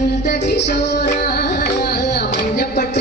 Anantha కిశోరా పుణ్యపట్టు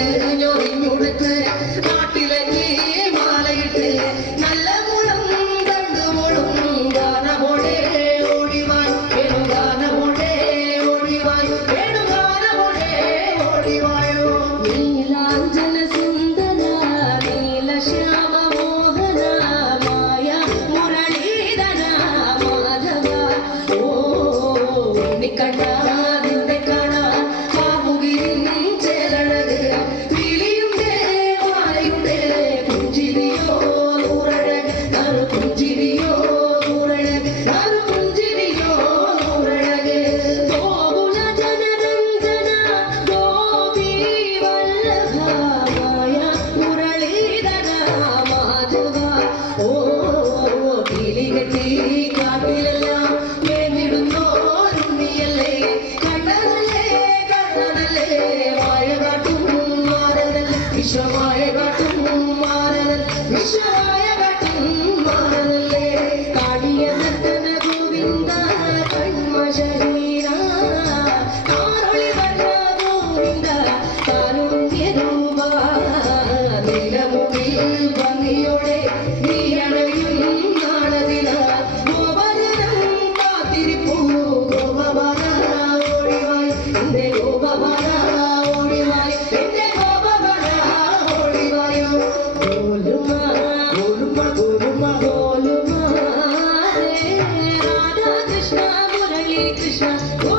Krishna,